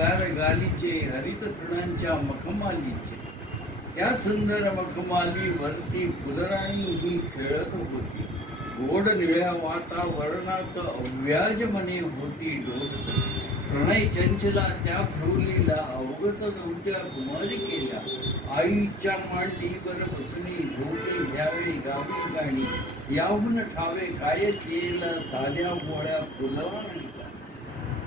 गार गालीचे हरित तृणांच्या मखमालीचे. त्या सुंदर मखमालीवरती फुलराणी ही खेळत होती. गोड निळ्या वातावरणात अव्याज मने होती डोलत. प्रणय चंचला त्या फ्रुलीला अवगत नव्हत्या कुमारिकेला. आईच्या मांडीवर बसणी झोपे घ्यावे गावी गाणी. याहून ठावे काय केला साध्या मोळ्या फुलवाणीचा.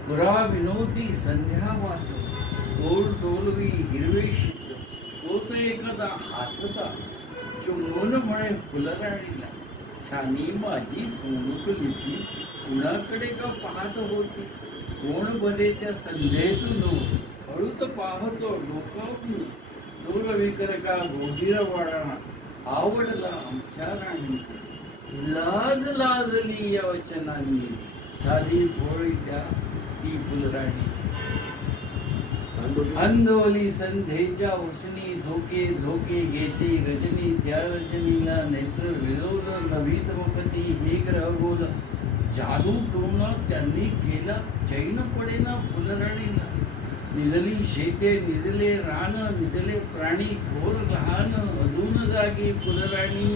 पुरा विनोदी संध्यावात तोल डोलवी हिरवे शीत. तोच एकदा हसता चुंबून म्हणे फुलराणीला, छानी माझी सोनुक लिपी कुणाकडे का पाहत होती. कोण बरे त्या संध्येतून हळूच पाहतो डोकावून. तो रविकर का गोधीर वाढा आवडला आमच्या राणीला. लाज लाजली या वचनांनी साधी भोळी त्या ती फुलराणी. अंधोली संध्येच्या उसनी झोके झोके घेते रजनी. त्या रजनीला नेत्र विलोल नवी चमकती हे ग्रहगोल. जादू टोना त्यांनी केला चैन पडेना फुलराणीला. निजली शेते निजले रान निजले प्राणी थोर लहान. अजून जागी फुलराणी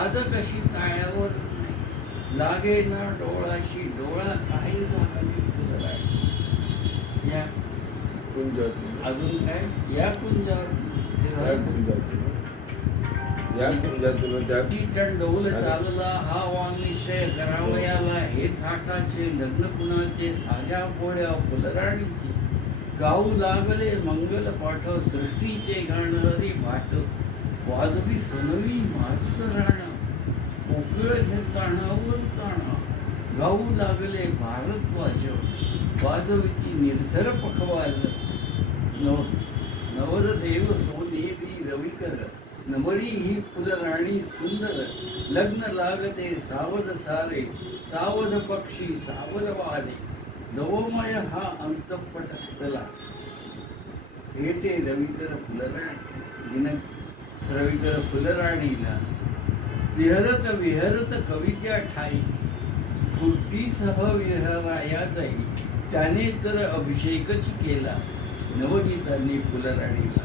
आज कशी ताळ्यावर नाही. लागे ना डोळाशी डोळा काही झाली फुलराणी. या अजून काय या डोल चालला हा वांगनिश्चय करावयाला. हे थाटाचे लग्न कुणाचे साध्या पोळ्या फुलराणीचे. गाऊ लागले मंगल पाठ सृष्टीचे गाणारी भाट. वाजवी सनवी मात राणा कोकिळ घेताणावर ताणा. गाऊ लागले भारद्वाज वाजविती निरसर पखवाज. नवरदेव सोनेरी रविकर नमरी ही फुलराणी सुंदर. लग्न लागते सावध सारे सावध पक्षी सावध वादे. नवमय हा अंतपट फुटला भेटे रविकर फुलराणी. रविकर फुलराणीला विहरत विहरत कवित्या ठाई. स्फूर्तीसह विहराया जाई त्याने तर अभिषेकच केला नवगीतांनी फुलराणीला.